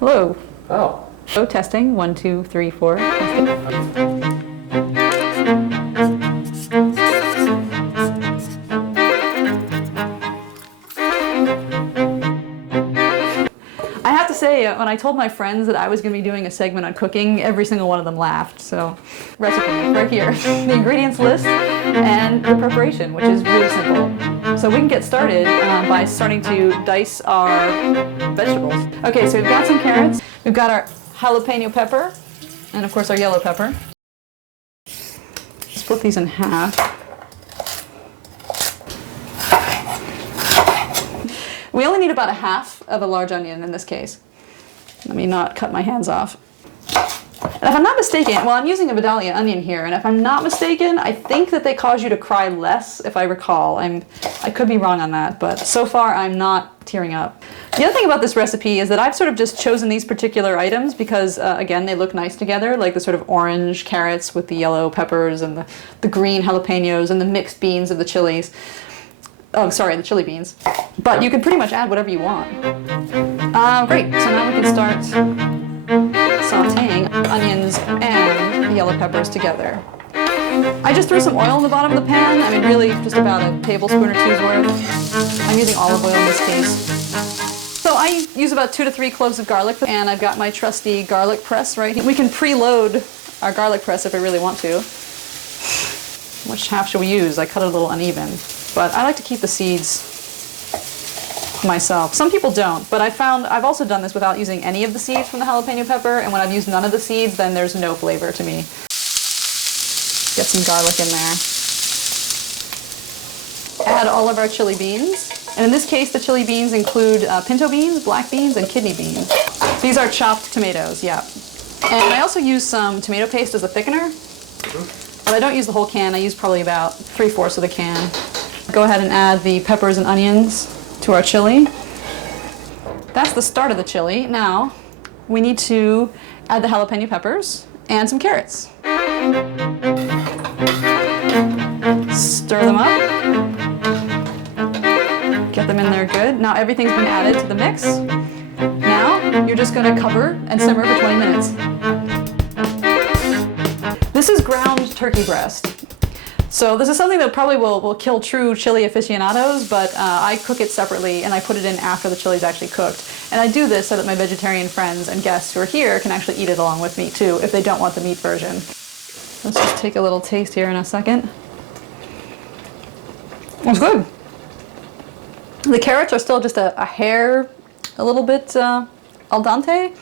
Hello. Oh. Oh, testing. 1, 2, 3, 4. Testing. I have to say, when I told my friends that I was going to be doing a segment on cooking, every single one of them laughed. So, recipe right here. The ingredients list and the preparation, which is really simple. So we can get started by starting to dice our vegetables. Okay, so we've got some carrots. We've got our jalapeno pepper, and of course our yellow pepper. Split these in half. We only need about a half of a large onion in this case. Let me not cut my hands off. And if I'm not mistaken, well, I'm using a Vidalia onion here, and if I'm not mistaken, I think that they cause you to cry less, if I recall. I could be wrong on that, but so far I'm not tearing up. The other thing about this recipe is that I've sort of just chosen these particular items because, again, they look nice together, like the sort of orange carrots with the yellow peppers and the green jalapenos and the mixed beans of the chilies. Oh, sorry, the chili beans. But you can pretty much add whatever you want. Great, so now we can start sauteing onions and yellow peppers together. I just threw some oil in the bottom of the pan. I mean, really, just about a tablespoon or two's worth. I'm using olive oil in this case. So I use about 2 to 3 cloves of garlic, and I've got my trusty garlic press right here. We can preload our garlic press if we really want to. Which half should we use? I cut it a little uneven. But I like to keep the seeds myself. Some people don't, but I've also done this without using any of the seeds from the jalapeno pepper, and when I've used none of the seeds, then there's no flavor to me. Get some garlic in there. Add all of our chili beans. And in this case, the chili beans include pinto beans, black beans, and kidney beans. These are chopped tomatoes, yeah. And I also use some tomato paste as a thickener. But I don't use the whole can. I use probably about 3/4 of the can. Go ahead and add the peppers and onions to our chili. That's the start of the chili. Now, we need to add the jalapeno peppers and some carrots. Stir them up. Get them in there good. Now everything's been added to the mix. Now, you're just going to cover and simmer for 20 minutes. This is ground turkey breast. So this is something that probably will kill true chili aficionados, but I cook it separately and I put it in after the chili's actually cooked. And I do this so that my vegetarian friends and guests who are here can actually eat it along with me too, if they don't want the meat version. Let's just take a little taste here in a second. It's good. The carrots are still just a hair, a little bit al dente,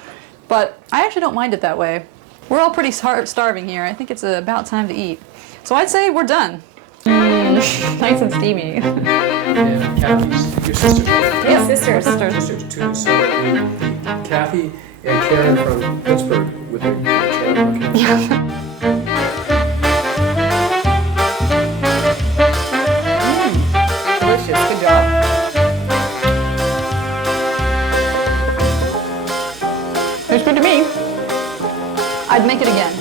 but I actually don't mind it that way. We're all pretty starving here. I think it's about time to eat. So I'd say we're done. Nice and steamy. And Kathy's your sister. Yeah, sisters. Sisters too. So Kathy and Karen from Pittsburgh with their children. Okay. Yeah. Delicious. Good job. Tastes good to me. I'd make it again.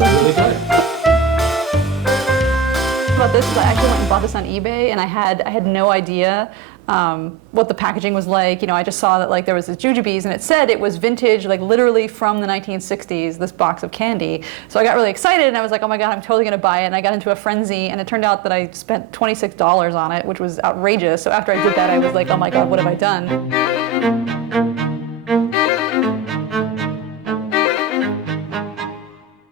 Really good. About this is I actually went and bought this on eBay, and I had no idea what the packaging was like. You know, I just saw that like there was this jujubes, and it said it was vintage, like literally from the 1960s. This box of candy. So I got really excited, and I was like, oh my god, I'm totally gonna buy it. And I got into a frenzy, and it turned out that I spent $26 on it, which was outrageous. So after I did that, I was like, oh my god, what have I done?